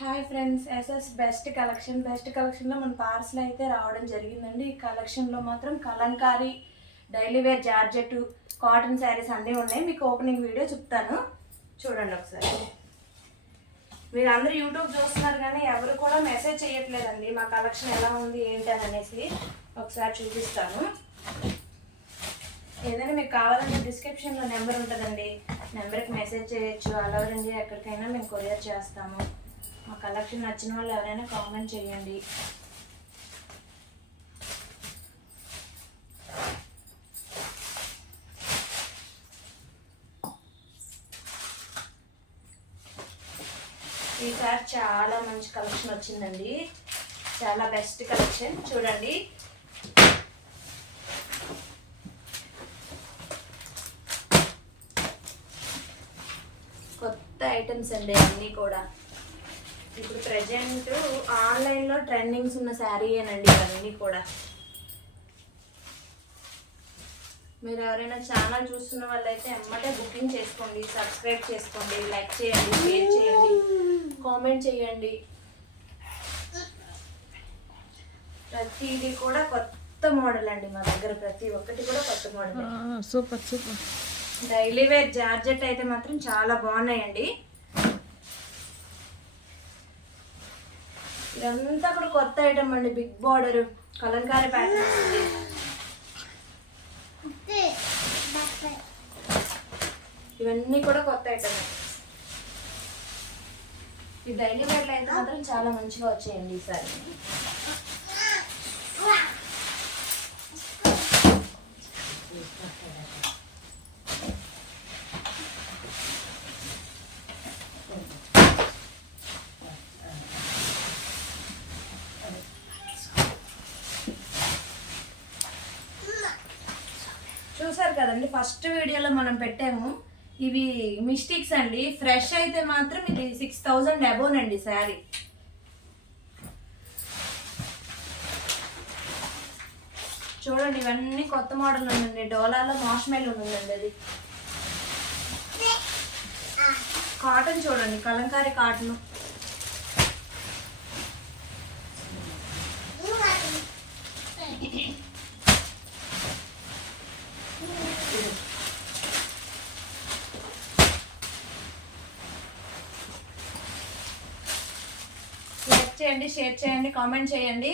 Hi friends, SS best కలెక్షన్లో మన parcel అయితే రావడం జరిగిందండి. ఈ కలెక్షన్లో మాత్రం Kalamkari, daily wear georgette, cotton saris అన్నీ ఉన్నాయి. మీకు ఓపెనింగ్ వీడియో చెప్తాను, చూడండి ఒకసారి. మీరు అందరూ యూట్యూబ్ చూస్తున్నారు కానీ ఎవరు కూడా మెసేజ్ చేయట్లేదండి మా కలెక్షన్ ఎలా ఉంది ఏంటి అని అనేసి. ఒకసారి చూపిస్తాను. ఏదైనా మీకు కావాలంటే డిస్క్రిప్షన్లో నెంబర్ ఉంటుందండి, నెంబర్కి మెసేజ్ చేయొచ్చు. అలా ఎక్కడికైనా మేము కొరియర్ చేస్తాము. మా కలెక్షన్ నచ్చిన వాళ్ళు ఎవరైనా కామెంట్ చేయండి. ఈసారి చాలా మంచి కలెక్షన్ వచ్చిందండి, చాలా బెస్ట్ కలెక్షన్. చూడండి, కొత్త ఐటమ్స్ అండి అన్నీ కూడా. ఇప్పుడు ప్రజెంట్ ఆన్లైన్లో ట్రెండింగ్స్ ఉన్న శారీ అనండి ఇవన్నీ కూడా. మీరు ఎవరైనా ఛానల్ చూస్తున్న వాళ్ళైతే ఎమ్మటే బుకింగ్ చేసుకోండి, సబ్స్క్రైబ్ చేసుకోండి, లైక్ చేయండి, షేర్ చేయండి, కామెంట్ చేయండి. ప్రతిదీ కూడా కొత్త మోడల్ అండి మా దగ్గర, ప్రతి ఒక్కటి కూడా కొత్త model. Super super. Daily wear georgette అయితే మాత్రం చాలా బాగున్నాయండి. ఇదంతా కూడా కొత్త ఐటమ్ అండి, బిగ్ బార్డర్ కలంకారీ ప్యాటర్న్ ఉంది. ఇవన్నీ కూడా కొత్త ఐటమ్. ఈ డైలీ వేర్లు అయితే మాత్రం చాలా మంచిగా వచ్చాయండి ఈసారి. చూసారు కదండి, ఫస్ట్ వీడియోలో మనం పెట్టాము. ఇవి మిస్టేక్స్ అండి. ఫ్రెష్ అయితే మాత్రం ఇది 6000 అబోవ్ అండి శారీ. చూడండి, ఇవన్నీ కొత్త మోడల్ ఉందండి. డోలాలో మాష్మెల్ ఉందండి, అది కాటన్. చూడండి, కలంకారీ కాటన్. లైక్ చేయండి, షేర్ చేయండి, కామెంట్ చేయండి.